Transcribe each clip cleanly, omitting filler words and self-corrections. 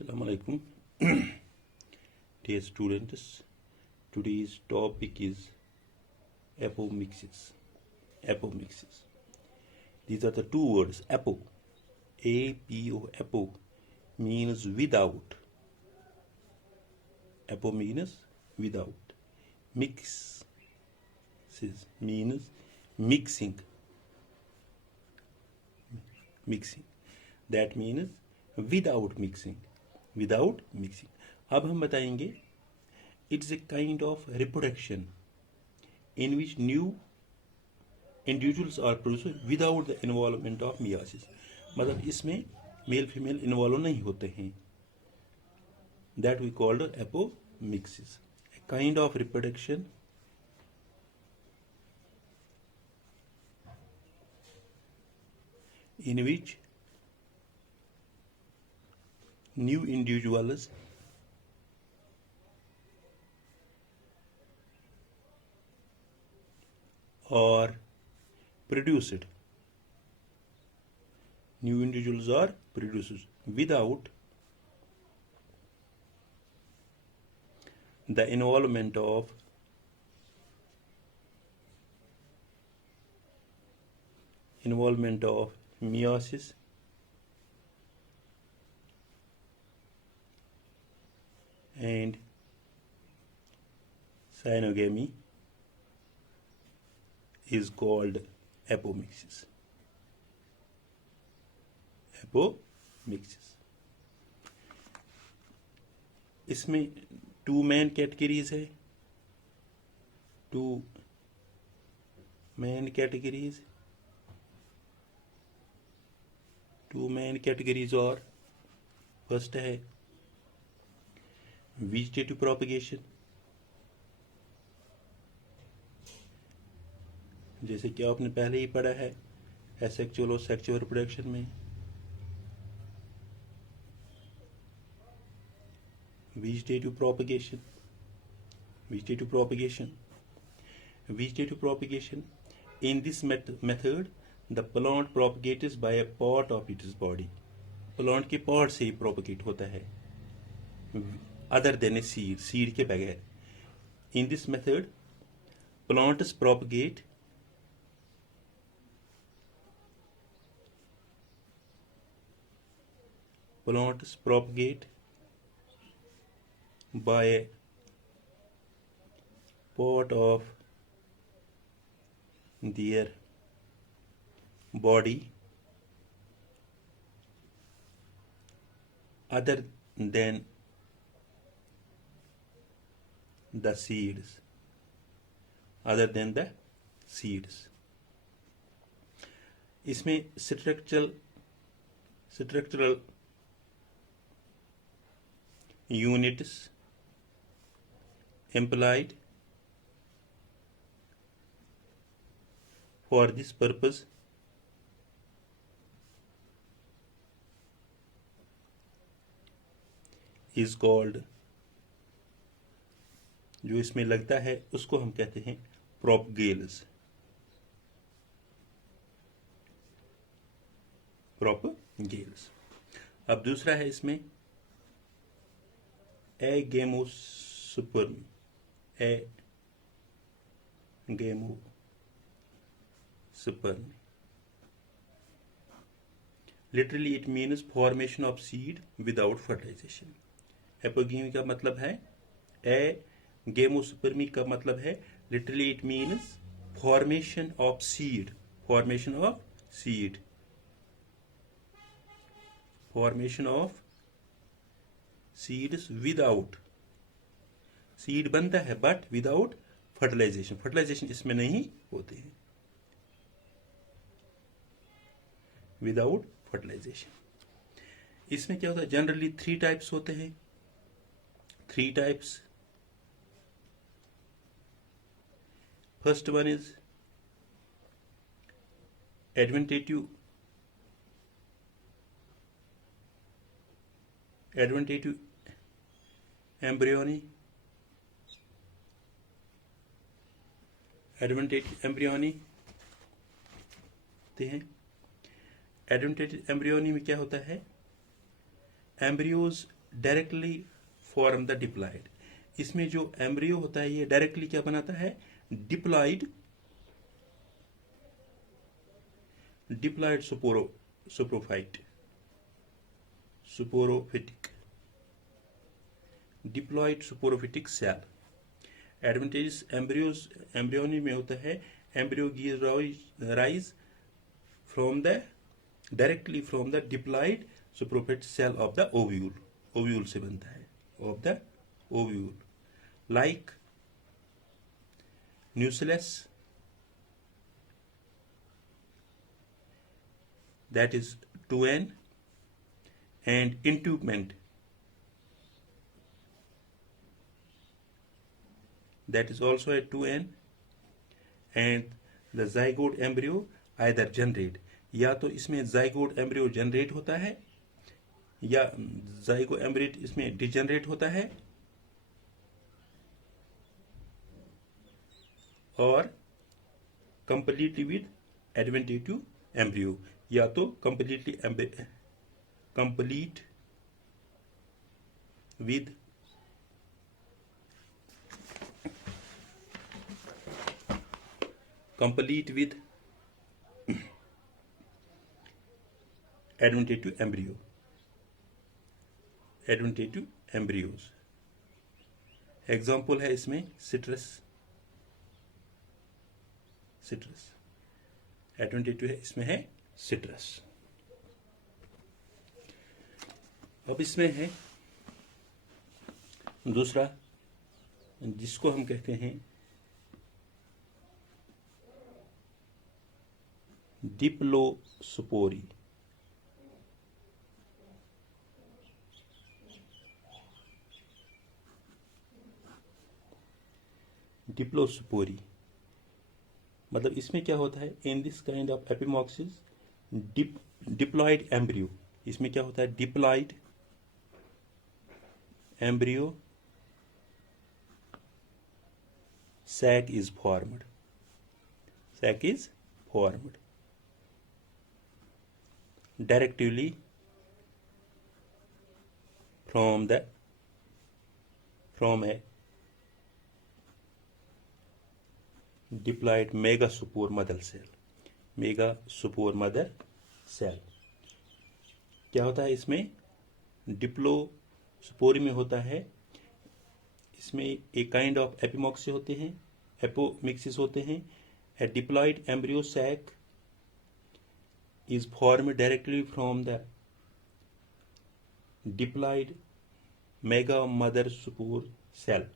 Assalamu alaikum. Dear students, today's topic is apomixis. Apomixis. These are the two words. Apo, A-P-O, apo means without. Apo means without. Mixes means mixing. Mixing. That means without mixing. Without mixing. अब हम बताएंगे it's a kind of reproduction in which new individuals are produced without the involvement of meiosis. मतलब इसमें male female involve नहीं होते हैं. That we called apomixis. A kind of reproduction in which new individuals are produced. New individuals are produced without the involvement of meiosis and synogamy is called apomixis. Apomixis. इसमें to main categories है. To main categories और first है vegetative propagation. जैसे कि आपने पहले ही पढ़ा है एसेक्सुअल और सेक्सुअल रिप्रोडक्शन में. Vegetative propagation. In this method, the plant propagates by a part of its body. Plant के part से ही propagate होता है. Other than a seed. Seed के बगैर. In this method, plants propagate by a part of their body other than the seeds. इसमें structural units employed for this purpose is called, जो इसमें लगता है उसको हम कहते हैं प्रोपगेल्स. अब दूसरा है इसमें एगेमोस्पर्म. Literally it means formation of seed without fertilization. Apogamy का मतलब है, एगेमोस्पर्मी का मतलब है literally it means formation of seed. Formation of seeds without. Seed बनता है बट विदाउट फर्टिलाइजेशन इसमें नहीं होते हैं. Without fertilization. इसमें क्या होता है, जनरली 3 टाइप्स होते हैं. 3 types. First one is adventitive embryony. Adventitive embryony हैं. एडवेंटेटिव एम्ब्रियोनी में क्या होता है, embryos directly form the diploid. इसमें जो एम्ब्रियो होता है ये डायरेक्टली क्या बनाता है, diploid sporophyte sporophytic diploid sporophytic cell. Adventitive embryony में होता है, embryo gives rise from the directly from the diploid sporophyte cell of the ovule, ovule से बनता है, of the ovule, like nucleus, that is 2n, and intubement, that is also a 2n, and the zygote embryo either generate, या तो इसमें zygote embryo generate होता है या zygote embryo इसमें degenerate होता है, और completely with adventative embryo, या तो complete with adventative embryos। Example है इसमें सिट्रस एडवेंटेटिव है, इसमें है सिट्रस। अब इसमें है दूसरा जिसको हम कहते हैं डिप्लोस्पोरी। डिप्लोस्पोरी मतलब इसमें क्या होता है, in this kind of apomixis diploid embryo, इसमें क्या होता है, diploid embryo sac is formed directly from a diploid megaspore mother cell। क्या होता है इसमें, डिप्लोस्पोरी में होता है, इसमें एक काइंड ऑफ एपिमॉक्सी होते हैं, एपोमिक्सिस होते हैं। A diploid embryo sac is form directly from the diploid mega mother spore cell.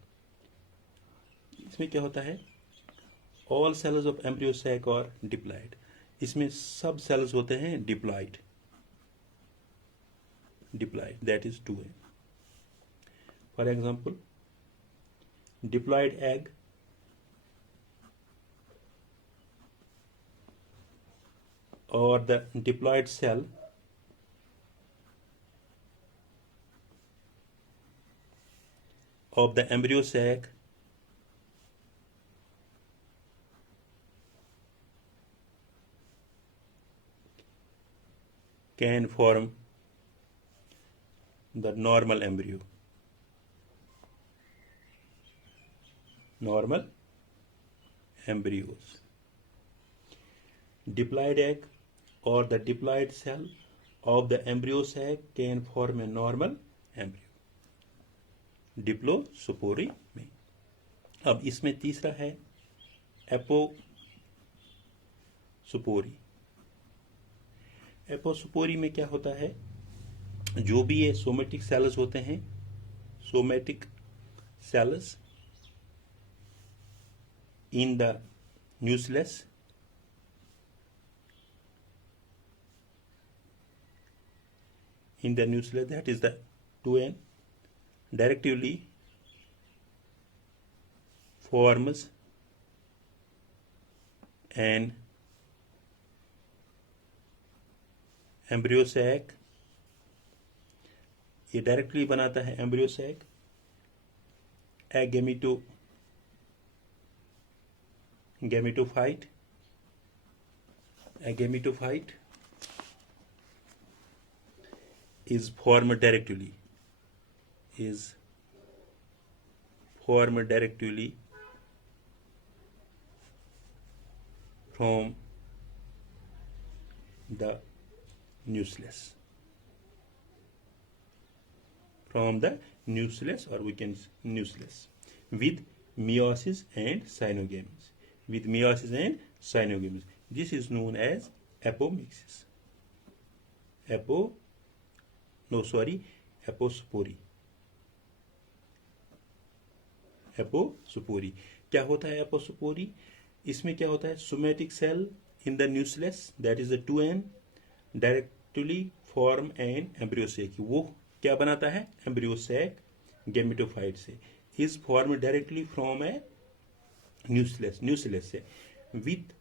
इसमें क्या होता है, all cells of embryo sac और डिप्लॉयड, इसमें सब सेल्स होते हैं diploid that is 2a। For example diploid egg, or the diploid cell of the embryo sac can form the normal embryos। Diploid egg or the diploid cell of the embryo sac can form a normal embryo डिप्लोस्पोरी में। अब इसमें तीसरा है apospory. Apospory में क्या होता है, जो भी ये सोमेटिक सेल्स होते हैं, somatic cells in the nucleus that is the 2n directly forms an embryo sac। ये डायरेक्टली बनाता है embryo sac. gametophyte is formed directly is formed directly from the nucleus. From the nucleus, or we can nucleus, with meiosis and cyanogamies. With meiosis and cyanogamies. This is known as apomixis. Apospory. Apospory क्या होता है? Apospory, इसमें क्या होता है? Somatic cell in the nucleus, that is the 2n, directly form an embryo sac. वो क्या बनाता है? एम्ब्रियोसेक गैमेटोफाइट से. Is form directly from a nucleus से, with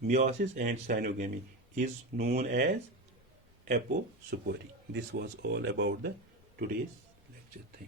meiosis and cyanogamy, is known as apospory. This was all about the today's lecture. Thank you.